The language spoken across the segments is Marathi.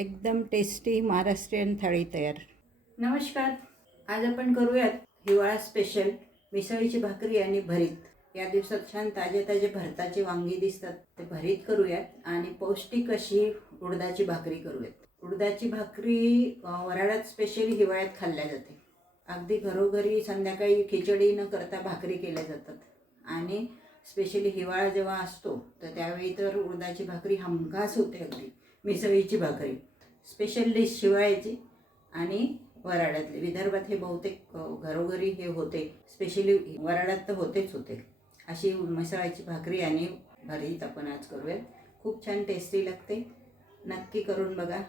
एकदम टेस्टी महाराष्ट्रीयन थाळी तयार. नमस्कार. आज आपण करूयात हिवाळा स्पेशल मिसळीची भाकरी आणि भरीत. या दिवसात छान ताजे ताजे भरताचे वांगी दिसतात ते भरीत करूयात आणि पौष्टिक अशी उडदाची भाकरी करूयात. उडदाची भाकरी वराळात वऱ्हाडात स्पेशली हिवाळ्यात खाल्ल्या जाते. अगदी घरोघरी संध्याकाळी खिचडी न करता भाकरी केल्या जातात. आणि स्पेशली हिवाळा जेव्हा असतो तर त्यावेळी तर उडदाची भाकरी हमखास होते अगदी मिसळीची भाकरी. स्पेशल डिश शिवायची आणि वराड्यातले विदर्भात हे बहुतेक घरोघरी हे होते. स्पेशली वराड्यात तर होतेच होते. अशी मसाळ्याची भाकरी आणि भरीत आपण आज करूयात. खूप छान टेस्टी लागते. नक्की करून बघा.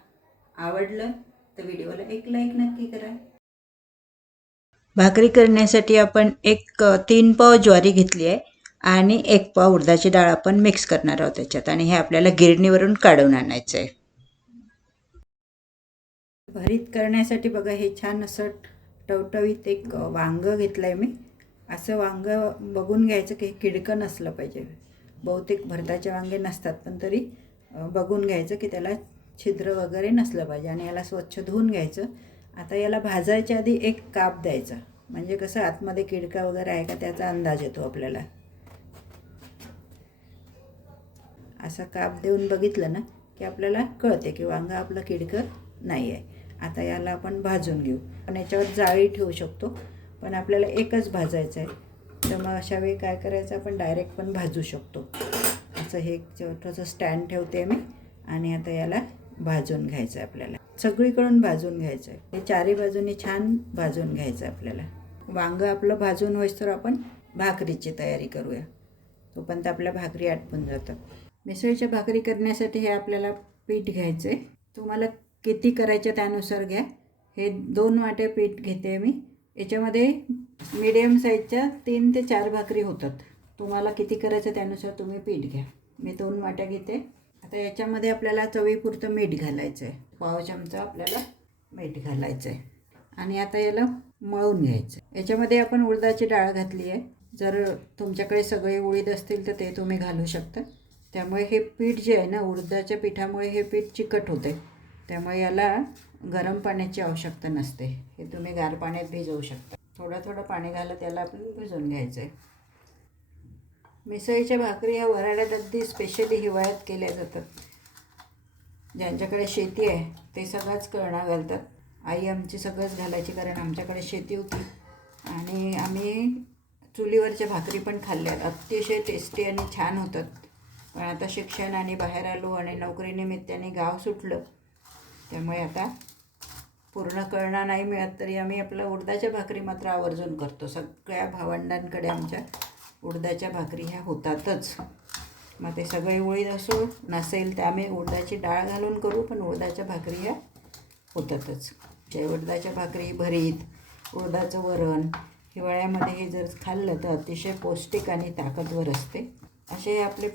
आवडलं तर व्हिडिओला एक लाईक नक्की करा. भाकरी करण्यासाठी आपण एक तीन पाव ज्वारी घेतली आहे आणि एक पाव उडदाची डाळ आपण मिक्स करणार आहोत त्याच्यात. आणि हे आपल्याला गिरणीवरून काढून आणायचं आहे भरीत करण्यासाठी बघा हे छान असं टवटवीत एक वांगं घेतलं आहे मी. असं वांगं बघून घ्यायचं की किडकं नसलं पाहिजे. बहुतेक भरताचे वांगे नसतात पण तरी बघून घ्यायचं की त्याला छिद्र वगैरे नसलं पाहिजे आणि याला स्वच्छ धुवून घ्यायचं. आता याला भाजायच्या आधी एक काप द्यायचा. म्हणजे कसं आतमध्ये किडका वगैरे आहे का त्याचा अंदाज येतो आपल्याला. असा काप देऊन बघितलं ना की आपल्याला कळते की वांगं आपलं किडकं नाही आहे आता याला आपण भाजून घेऊ. पण याच्यावर जाळी ठेवू शकतो पण आपल्याला एकच भाजायचं आहे. तर मग अशा वेळी काय करायचं आपण डायरेक्ट पण भाजू शकतो. असं हे एक छोटंसं स्टँड ठेवते मी आणि आता याला भाजून घ्यायचं आहे आपल्याला. सगळीकडून भाजून घ्यायचं आहे. हे चारी बाजूने छान भाजून घ्यायचं आहे आपल्याला. वांगं आपलं भाजून होईस तर आपण भाकरीची तयारी करूया. तोपर्यंत आपल्या भाकरी आटपून जातात. मिसळीच्या भाकरी करण्यासाठी हे आपल्याला पीठ घ्यायचं आहे तुम्हाला किती करायचं त्यानुसार घ्या. हे दोन वाटे पीठ घेते मी. याच्यामध्ये मीडियम साईजच्या तीन ते चार भाकरी होतात. तुम्हाला किती करायचं त्यानुसार तुम्ही पीठ घ्या. मी दोन वाट्या घेते. आता याच्यामध्ये आपल्याला चवीपुरतं मीठ घालायचं आहे पाव चमचा आपल्याला मीठ घालायचं आहे आणि आता याला मळून घ्यायचं याच्यामध्ये आपण उडदाची डाळ घातली आहे. जर तुमच्याकडे सगळे उडीद असतील तर ते तुम्ही घालू शकता. त्यामुळे हे पीठ जे आहे ना उडदाच्या पिठामुळे हे पीठ चिकट होते त्यामुळे याला गरम पाण्याची आवश्यकता नसते. हे तुम्ही गार पाण्यात भिजवू शकता. थोडं थोडं पाणी घालत त्याला आपण भिजवून घ्यायचं आहे मिसळीच्या भाकरी ह्या वराड्यात अगदी स्पेशली हिवाळ्यात केल्या जातात. ज्यांच्याकडे शेती आहे ते सगळंच कळणा घालतात. आई आमची सगळंच घालायची कारण आमच्याकडे शेती होती. आणि आम्ही चुलीवरच्या भाकरी पण खाल्ल्यात अतिशय टेस्टी आणि छान होतात. पण आता शिक्षण आणि बाहेर आलो आणि नोकरीनिमित्ताने गाव सुटलं त्यामुळे आता पूर्ण कळणा नाही मिळत तरी आम्ही आपलं उडदाच्या भाकरी मात्र आवर्जून करतो. सगळ्या भावंडांकडे आमच्या उडदाच्या भाकरी ह्या होतातच. मग ते सगळे उळीद असो नसेल तर आम्ही उडदाची डाळ घालून करू पण उडदाच्या भाकरी ह्या होतातच. जे उडदाच्या भाकरी भरीत उडदाचं वरण हिवाळ्यामध्ये हे जर खाल्लं तर अतिशय पौष्टिक आणि ताकदवर असते. असे आपले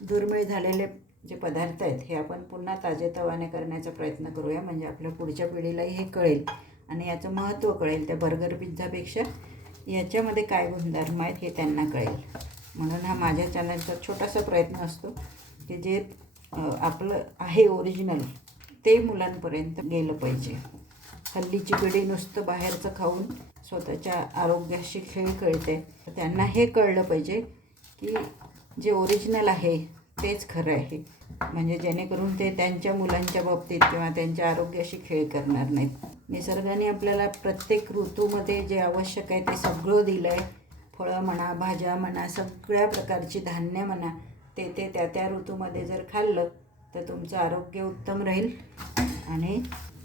दुर्मिळ झालेले जे पदार्थ आहेत हे आपण पुन्हा ताजेतवाने करण्याचा प्रयत्न करूया. म्हणजे आपल्या पुढच्या पिढीलाही हे कळेल आणि याचं महत्त्व कळेल. त्या बर्गर पिझ्झापेक्षा याच्यामध्ये काय गुणधर्म आहेत हे त्यांना कळेल. म्हणून हा माझ्या चॅनलचा छोटासा प्रयत्न असतो की जे आपलं आहे ओरिजिनल ते मुलांपर्यंत गेलं पाहिजे. हल्लीची पिढी नुसतं बाहेरचं खाऊन स्वतःच्या आरोग्याशी खेळ खेळते. तर त्यांना हे कळलं पाहिजे की जे ओरिजिनल आहे तेच खरं आहे. म्हणजे जेणेकरून ते त्यांच्या मुलांच्या बाबतीत किंवा त्यांच्या आरोग्याशी खेळ करणार नाहीत. निसर्गाने आपल्याला प्रत्येक ऋतूमध्ये जे आवश्यक आहे ते सगळं दिलं आहे फळं म्हणा भाज्या म्हणा सगळ्या प्रकारची धान्य म्हणा ते ते त्या त्या ऋतूमध्ये जर खाल्लं तर तुमचं आरोग्य उत्तम राहील. आणि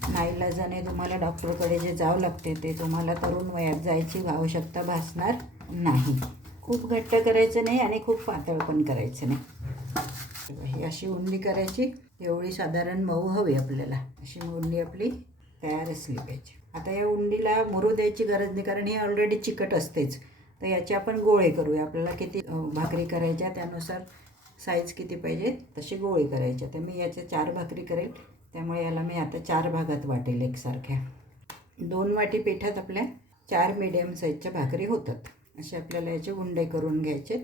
नाईलाजाने तुम्हाला डॉक्टरकडे जे जावं लागते ते तुम्हाला तरुण वयात जायची आवश्यकता भासणार नाही. खूप घट्ट करायचं नाही आणि खूप पातळ पण करायचं नाही. अशी उंडी करायची. एवढी साधारण मऊ हवी आपल्याला. अशी उंडी आपली तयार असली पाहिजे. आता या उंडीला मुरू द्यायची गरज नाही कारण ही ऑलरेडी चिकट असतेच. तर याचे आपण गोळे करूया. आपल्याला किती भाकरी करायच्या त्यानुसार साईज किती पाहिजे तशी गोळी करायच्या तर मी याच्या चार भाकरी करेल. त्यामुळे याला मी आता चार भागात वाटेल एकसारख्या. दोन वाटी पिठात आपल्या चार मीडियम साईजच्या भाकरी होतात. असे आपल्याला याचे उंडे करून घ्यायचे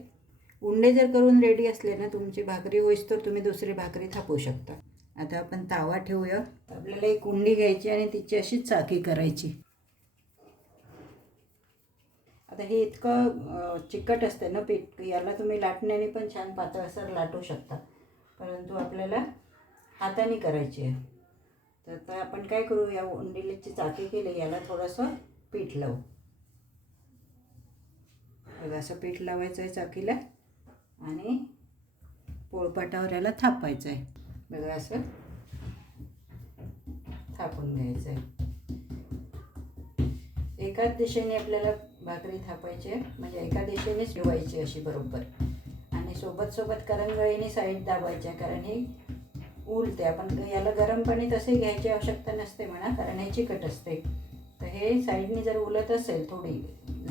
उंडे जर करून रेडी असले ना तुमची भाकरी होईस तर तुम्ही दुसरी भाकरी थापू शकता. आता आपण तावा ठेवूया. आपल्याला एक उंडी घ्यायची आणि तिची अशी चाकी करायची. आता हे इतकं चिकट असते ना पीठ याला तुम्ही लाटण्याने पण छान पातळसर लाटू शकता. परंतु आपल्याला हाताने करायची आहे. तर आता आपण काय करू या उंडीलीची चाकी केली याला थोडंसं पीठ लावू. असं पीठ लावायचं आहे चाकीला. आणि पोळपाटावर याला थापायचं आहे बघा असं थापून घ्यायचं आहे एकाच दिशेने आपल्याला भाकरी थापायची आहे म्हणजे एका दिशेनेच ठेवायची अशी बरोबर. आणि सोबत सोबत करंगळीने साईड दाबायच्या कारण ही उलते. आपण याला गरम पाणी तसे घ्यायची आवश्यकता नसते म्हणा कारण हे चिकट असते. हे साईडने जर उलट असेल थोडी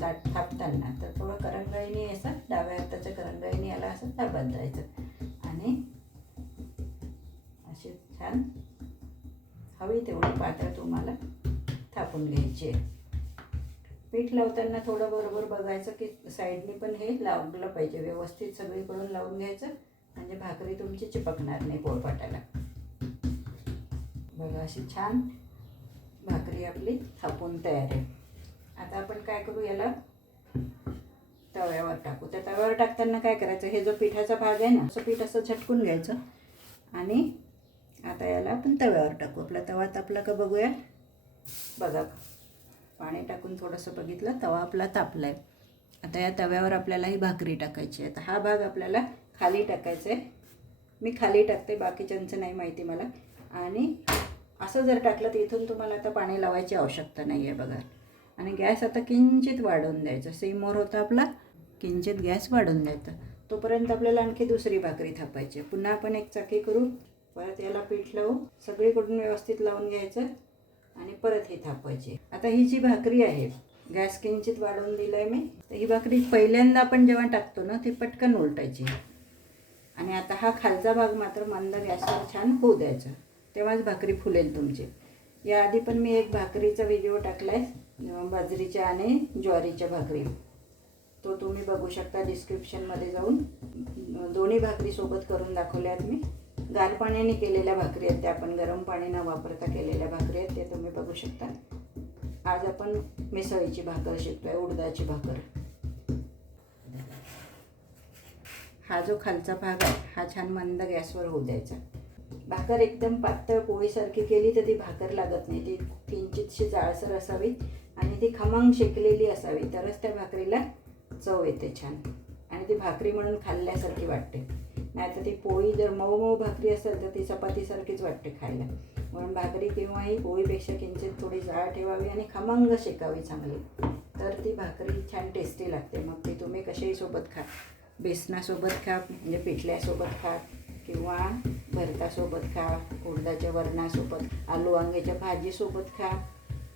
लाट थापताना तर थोडं करंगळीने असं डाव्या हाताच्या करंगळीने याला असं थापत जायचं. आणि असे छान हवी तेवढी पात्र तुम्हाला थापून घ्यायची आहे. पीठ लावताना थोडं बरोबर बघायचं की साईडने पण हे लावलं पाहिजे व्यवस्थित सगळीकडून लावून घ्यायचं म्हणजे भाकरी तुमची चिपकणार नाही पोळपाटाला. बघा अशी छान भाकरी आपली थापून तयार आहे. आता आपण काय करू याला? तव्यावर टाकू. त्या तव्यावर टाकताना काय करायचं? हे जो पिठाचा भाग आहे ना असं पीठ असं झटकून घ्यायचं. आणि आता याला आपण तव्यावर टाकू. आपला तवा तापला का बघूया? बघा. पाणी टाकून थोडंसं बघितलं तवा आपला तापला आहे आता या तव्यावर आपल्याला ही भाकरी टाकायची आहे. तर हा भाग आपल्याला खाली टाकायचा आहे मी खाली टाकते बाकीच्यांचं नाही माहिती मला. आणि असं जर टाकलं तर इथून तुम्हाला आता पाणी लावायची आवश्यकता नाही आहे बघा. आणि गॅस आता किंचित वाढवून द्यायचा. सेमवर होता आपला किंचित गॅस वाढवून द्यायचा. तोपर्यंत आपल्याला आणखी दुसरी भाकरी थापायची आहे. पुन्हा आपण एक चाकी करू परत याला पीठ लावू सगळीकडून व्यवस्थित लावून घ्यायचं आणि परत ही थापायची आता ही जी भाकरी आहे गॅस किंचित वाढवून दिलं आहे मी तर ही भाकरी पहिल्यांदा आपण जेव्हा टाकतो ना ती पटकन उलटायची. आणि आता हा खालचा भाग मात्र मंद गॅसवर छान होऊ द्यायचा. तेव्हाच भाकरी फुलेल तुमची. याआधी पण मी एक भाकरीचा व्हिडिओ टाकला आहे बाजरीच्या आणि ज्वारीच्या भाकरी. तो तुम्ही बघू शकता डिस्क्रिप्शनमध्ये जाऊन. दोन्ही भाकरी सोबत करून आहेत मी. गार पाण्याने केलेल्या भाकरी आहेत त्या आपण गरम पाणी न वापरता केलेल्या भाकरी आहेत ते तुम्ही बघू शकता. आज आपण मिसळीची भाकर शिकतोय उडदाची भाकर. हा जो खालचा भाग आहे हा छान मंद गॅसवर होऊ द्यायचा. भाकर एकदम पातळ पोळीसारखी केली तर ती भाकर लागत नाही. ती किंचितशी जाळसर असावी आणि ती खमंग शेकलेली असावी. तरच त्या भाकरीला चव येते छान. आणि ती भाकरी म्हणून खाल्ल्यासारखी वाटते. नाहीतर ती पोळी जर मऊ मऊ भाकरी असेल तर ती चपातीसारखीच वाटते खायला. म्हणून भाकरी किंवा ही पोळीपेक्षा किंचित थोडी जाळ ठेवावी आणि खमंग शेकावी चांगली. तर ती भाकरी छान टेस्टी लागते. मग ती तुम्ही कशाही सोबत खा. बेसनासोबत खा म्हणजे पिठल्यासोबत खा किंवा भरतासोबत खा उडदाच्या वरणासोबत आलू वांग्याच्या भाजीसोबत खा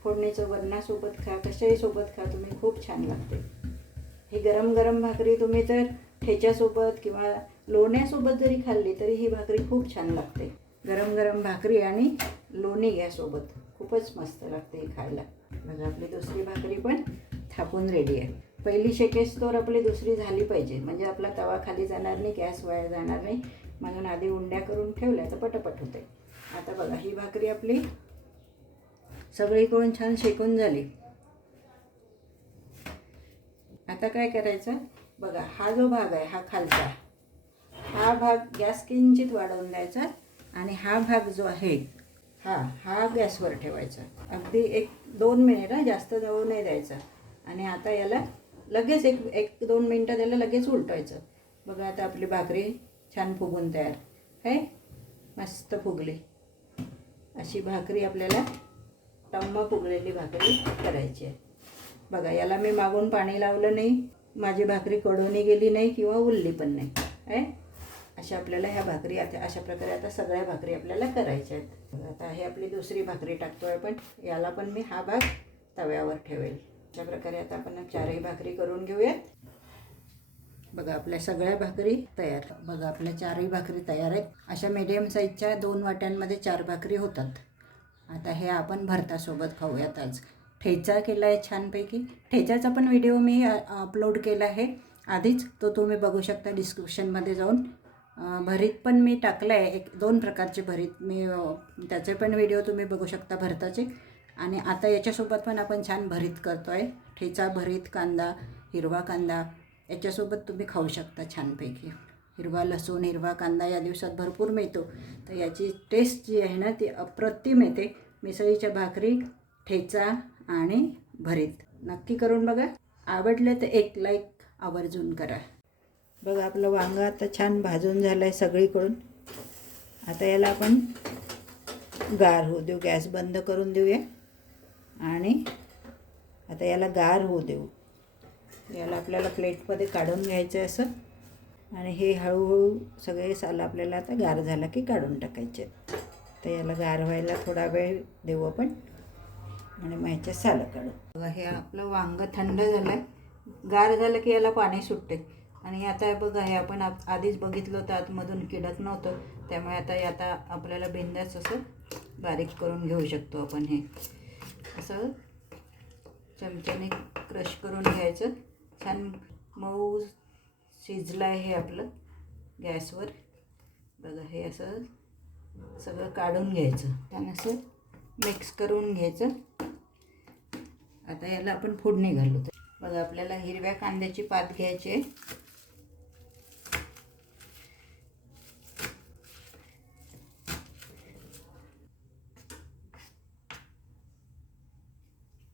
फोडणीचं वरणासोबत खा कशाही सोबत खा तुम्ही खूप छान लागते. ही गरम गरम भाकरी तुम्ही जर ठेच्यासोबत किंवा लोण्यासोबत जरी खाल्ली तरी ही भाकरी खूप छान लागते. गरम गरम भाकरी आणि लोणी घ्यासोबत खूपच मस्त लागते खायला. म्हणजे आपली दुसरी भाकरी पण थापून रेडी आहे. पहिली शेकेस्तोर आपली दुसरी झाली पाहिजे. म्हणजे आपला तवा खाली जाणार नाही गॅस वाया जाणार नाही. म्हणून आधी उंड्या करून ठेवल्या तर पटपट होते. आता बघा ही भाकरी आपली सगळीकडून छान शेकून झाली. आता काय करायचं? बघा हा जो भाग आहे हा खालचा. हा भाग गॅस किंचित वाढवून द्यायचा आणि हा भाग जो आहे हा हा गॅसवर ठेवायचा. अगदी एक दोन मिनिट जास्त जाऊ नाही द्यायचा. आणि आता याला लगेच एक एक दोन मिनटं त्याला लगेच उलटायचं बघा आता आपली भाकरी छान फुगून तयार. आहे मस्त फुगली. अशी भाकरी आपल्याला टम्म फुगलेली भाकरी करायची आहे. बघा याला मी मागून पाणी लावलं नाही माझी भाकरी कडूनही गेली नाही किंवा उरली पण नाही. आहे अशा आपल्याला ह्या भाकरी आता अशा प्रकारे आता सगळ्या भाकरी आपल्याला करायच्या आहेत. आता हे आपली दुसरी भाकरी टाकतो आहे पण याला पण मी हा भाग तव्यावर ठेवेल. अशा प्रकारे आता आपण चारही भाकरी करून घेऊयात. बघा आपल्या सगळ्या भाकरी तयार. बघा आपल्या चारही भाकरी तयार आहेत. अशा मीडियम साईजच्या दोन वाट्यांमध्ये चार भाकरी होतात. आता हे आपण भरतासोबत खाऊयात आज. ठेचा केला आहे छानपैकी. ठेच्याचा पण व्हिडिओ मी अपलोड केला आहे. आधीच तो तुम्ही बघू शकता डिस्क्रिप्शनमध्ये जाऊन. भरीत पण मी टाकलं आहे एक दोन प्रकारचे भरीत मी त्याचे पण व्हिडिओ तुम्ही बघू शकता भरताचे. आणि आता याच्यासोबत पण आपण छान भरीत करतो आहे ठेचा भरीत कांदा हिरवा कांदा याच्यासोबत तुम्ही खाऊ शकता छानपैकी. हिरवा लसूण हिरवा कांदा या दिवसात भरपूर मिळतो. तर याची टेस्ट जी आहे ना ती अप्रतिम येते. मिसळीच्या भाकरी ठेचा आणि भरीत. नक्की करून बघा. आवडले तर एक लाईक आवर्जून करा. बघा आपलं वांगं आता छान भाजून झालं आहे सगळीकडून. आता याला आपण गार होऊ देऊ. गॅस बंद करून देऊया. आणि आता याला गार होऊ देऊ. याला आपल्याला प्लेटमध्ये काढून घ्यायचं आहे असं. आणि हे हळूहळू सगळे साल आपल्याला आता गार झाला की काढून टाकायचे तर याला गार व्हायला थोडा वेळ देऊ आपण. आणि मग ह्याचे सालं काढू. बघा हे आपलं वांगं थंड झालं आहे गार झालं की याला पाणी सुटते आणि आता बघा हे आपण आधीच बघितलं होतं आतमधून किडत नव्हतं. त्यामुळे आता आता आपल्याला बिंदास असं बारीक करून घेऊ शकतो आपण हे. असं चमच्याने क्रश करून घ्यायचं. छान मऊ शिजलं आहे हे आपलं गॅसवर. बघा हे असं सगळं काढून घ्यायचं. छान असं मिक्स करून घ्यायचं. आता याला आपण फोडणी घालू. बघा आपल्याला हिरव्या कांद्याची पात घ्यायची आहे.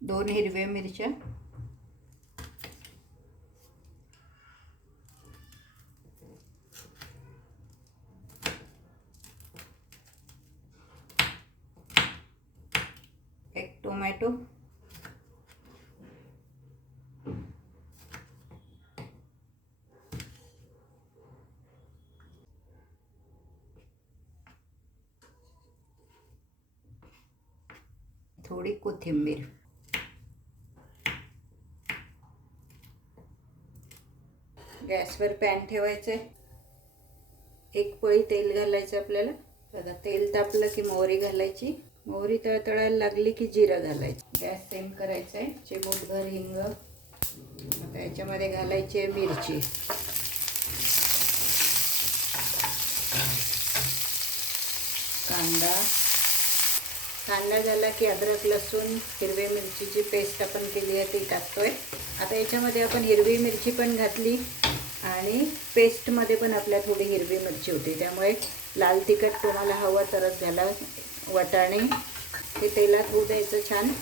दोन हिरव्या मिरच्या एक टोमॅटो. थोडी कोथिंबीर. गॅसवर पॅन ठेवायचं आहे एक पळी तेल घालायचं आपल्याला. बघा तेल तापलं की मोहरी घालायची. मोहरी तळतळायला लागली की जिरं घालायचं. गॅस सेम करायचं आहे चिमूटभर हिंग आता याच्यामध्ये घालायची आहे मिरची. कांदा. कांदा झाला की अद्रक लसूण हिरवी मिरचीची पेस्ट आपण केली आहे ती टाकतोय. आता याच्यामध्ये आपण हिरवी मिरची पण घातली. आणि पेस्टमध्ये पण आपल्या थोडी हिरवी मिरची होती. त्यामुळे लाल तिखट तुम्हाला हवं तरच घाला वाटाणे हे तेलात होऊ द्यायचं छान.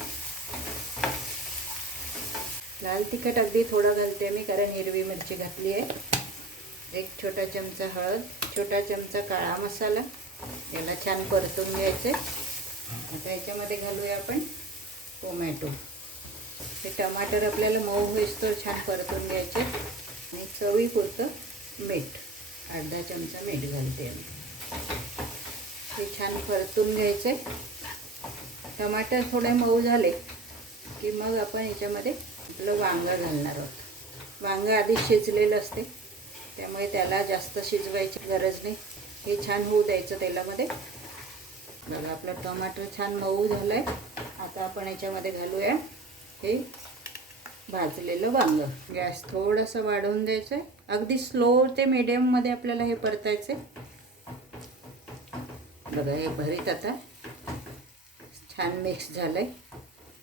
लाल तिखट अगदी थोडं घालते मी कारण हिरवी मिरची घातली आहे. एक छोटा चमचा हळद छोटा चमचा काळा मसाला. याला छान परतून घ्यायचे. आता याच्यामध्ये घालूया आपण टोमॅटो. हे टमाटर आपल्याला मऊ होईस तर छान परतून घ्यायचे. आणि चवीपुरतं मीठ. अर्धा चमचा मीठ घालते आम्ही. हे छान परतून घ्यायचे टमाटर थोडे मऊ झाले की मग आपण याच्यामध्ये आपलं वांगं घालणार आहोत. वांगं आधी शिजलेलं असते. त्यामुळे त्याला जास्त शिजवायची गरज नाही. हे छान होऊ द्यायचं तेलामध्ये. बघा आपलं टमाटर छान मऊ झालं आहे आता आपण याच्यामध्ये घालूया हे भाजलेलं वांग. गॅस थोडंसं वाढवून द्यायचं आहे अगदी स्लो ते मिडियममध्ये आपल्याला हे परतायचं बघा हे भरीत आता. छान मिक्स झालं आहे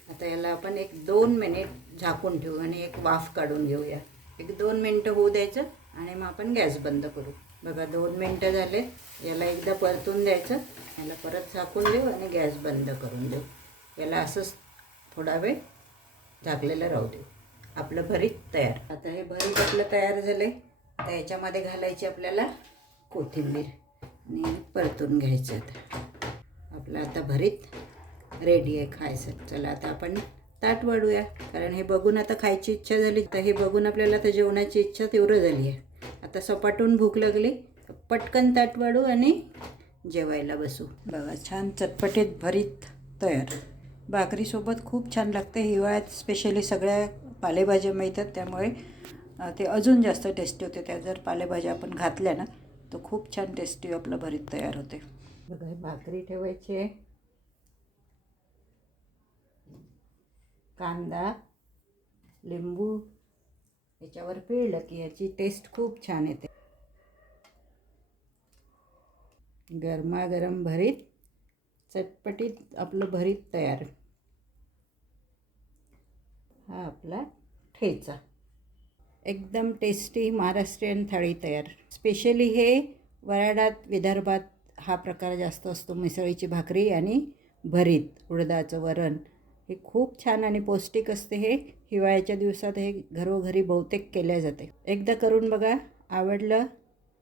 आता याला आपण एक दोन मिनिट झाकून ठेवू आणि एक वाफ काढून घेऊया. एक दोन मिनटं होऊ द्यायचं आणि मग आपण गॅस बंद करू. बघा दोन मिनटं झाले. याला एकदा परतून द्यायचं. याला परत झाकून देऊ आणि गॅस बंद करून देऊ. याला असंच थोडा वेळ झाकलेलं राहू देऊ. आपलं भरीत तयार. आता हे भरीत आपलं तयार झालं आहे तर याच्यामध्ये घालायची आपल्याला कोथिंबीर. आणि परतून घ्यायचं आता. आपलं आता भरीत रेडी आहे खायचं. चला आता आपण ताट वाढूया. कारण हे बघून आता खायची इच्छा झाली. तर हे बघून आपल्याला आता जेवणाची इच्छा तीव्र झाली आहे. आता सपाटून भूक लागली. पटकन ताट वाढू आणि जेवायला बसू. बघा छान चटपटीत भरीत तयार. भाकरीसोबत खूप छान लागते. हिवाळ्यात स्पेशली सगळ्या पालेभाज्या मिळतात त्यामुळे ते अजून जास्त टेस्टी होते. त्या जर पालेभाज्या आपण घातल्या ना तर खूप छान टेस्टी आपलं भरीत तयार होते. बघा भाकरी ठेवायची आहे. कांदा लिंबू याच्यावर पिळलं की याची टेस्ट खूप छान येते. गरमागरम भरीत चटपटीत आपलं भरीत तयार. हा आपला ठेचा. एकदम टेस्टी महाराष्ट्रीयन थाळी तयार. स्पेशली हे वराडात विदर्भात हा प्रकार जास्त असतो. मिसळीची भाकरी आणि भरीत उडदाचं वरण. हे खूप छान आणि पौष्टिक असते हे. हिवाळ्याच्या दिवसात हे घरोघरी बहुतेक केल्या जाते. एकदा करून बघा. आवडलं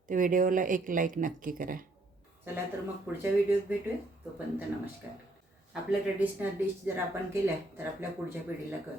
तर व्हिडिओला एक लाईक नक्की करा. चला तर मग पुढच्या व्हिडिओत भेटूया. तोपर्यंत नमस्कार. आपल्या ट्रेडिशनल डिश जर आपण केल्या तर आपल्या पुढच्या पिढीला कळ